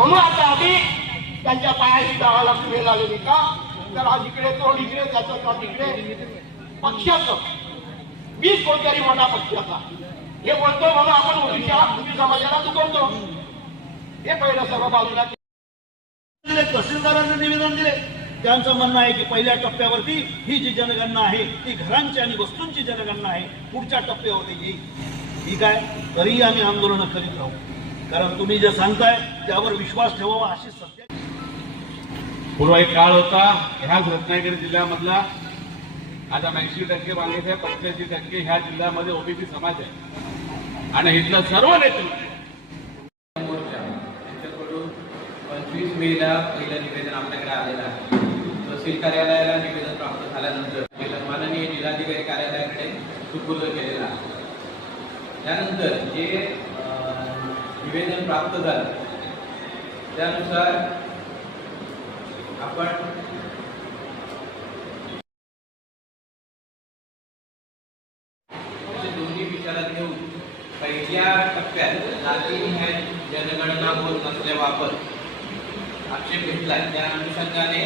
म्हणून आता आम्ही त्यांच्या पायाशी जावायला वेळ आलेली का, तर आज इकडे तो इकडे त्याचा का तिकडे पक्षाचं 20 कोणतरी मोठा पक्षाचा हे बोलतो म्हणून आपण ओबीसी समाजाला चुकवतो. हे पहिलं सर्व बाजूला तहसीलदारांना निवेदन दिले. त्यांचं म्हणणं आहे की पहिल्या टप्प्यावरती ही जी जनगणना आहे ती घरांची आणि वस्तूंची जनगणना आहे, पुढच्या टप्प्यावरती येईल. ठीक आहे, तरीही आम्ही आंदोलनं करीत राहू, कारण तुम्ही जे सांगताय त्यावर विश्वास ठेवावा अशी सत्य. पूर्व एक काळ होता ह्याच रत्नागिरी जिल्ह्यामधला आता 80% बांधले 85% ह्या जिल्ह्यामध्ये ओबीसी समाज आहे आणि इथलं सर्व नेतृत्व 25 मेला पहिलं निवेदन आपल्याकडे आलेलं आहे. तहसील कार्यालयाला निवेदन प्राप्त झाल्यानंतर माननीय जिल्हाधिकारी कार्यालयाकडे सुपूर्द केलेलं आहे. त्यानंतर जे निवेदन प्राप्त झालं त्यानुसार आपण दोन्ही विचारात घेऊन पहिल्या टप्प्यात जातीनिहाय जनगणना होत नसल्याबाबत आक्षेप घेतला. त्या अनुषंगाने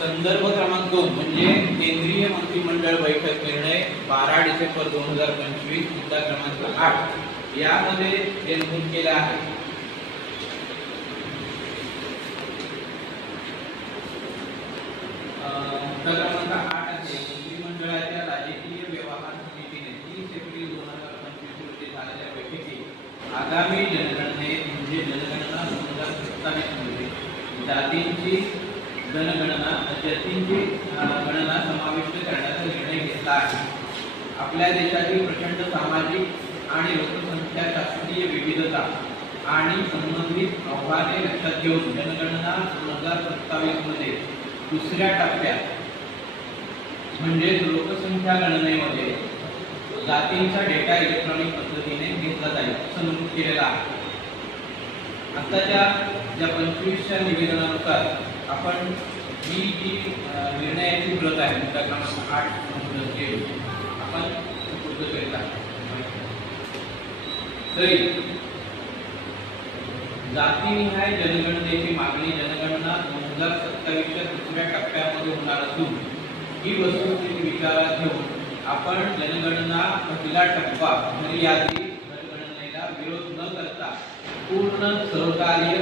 संदर्भ क्रमांक 2 म्हणजे केंद्रीय मंत्रिमंडळ बैठक निर्णय 12 डिसेंबर 2025 मुद्दा क्रमांक 8 यामध्ये हे नमूद केले आहे. मुद्दा क्रमांक 8 आहे मंत्रिमंडळाच्या राजकीय व्यवहार समितीने 30 एप्रिल 2025 रोजी झालेल्या बैठकीत आगामी जनगणनेत म्हणजे जनगणना 2027 मध्ये जातींची जनगणना जातींची गणना समाविष्ट करण्याचा निर्णय घेतला आहे. आपल्या देशातील प्रचंड सामाजिक आणि लोकसंख्याशास्त्रीय विविधता आणि संबंधित आव्हाने लक्षात घेऊन जनगणना 2027 मध्ये दुसऱ्या टप्प्यात म्हणजे लोकसंख्या गणनेमध्ये जातींचा डेटा इलेक्ट्रॉनिक पद्धतीने घेतला जाईल असं नमूद केलेलं आहे. आताच्या ज्या 25च्या निवेदनानुसार आपण ही जी निर्णयाची प्रत आहे मुद्दा क्रमांक 8 आपण सुपूर्द करीत आहोत. तरी जातीनिहाय जनगणनेची मागणी जनगणना 2027च्या दुसऱ्या टप्प्यामध्ये होणार असून ही वस्तुस्थिती विचारात घेऊन आपण जनगणना पहिला टप्पा मर्यादित जनगणनेला विरोध न करता पूर्ण सहकार्य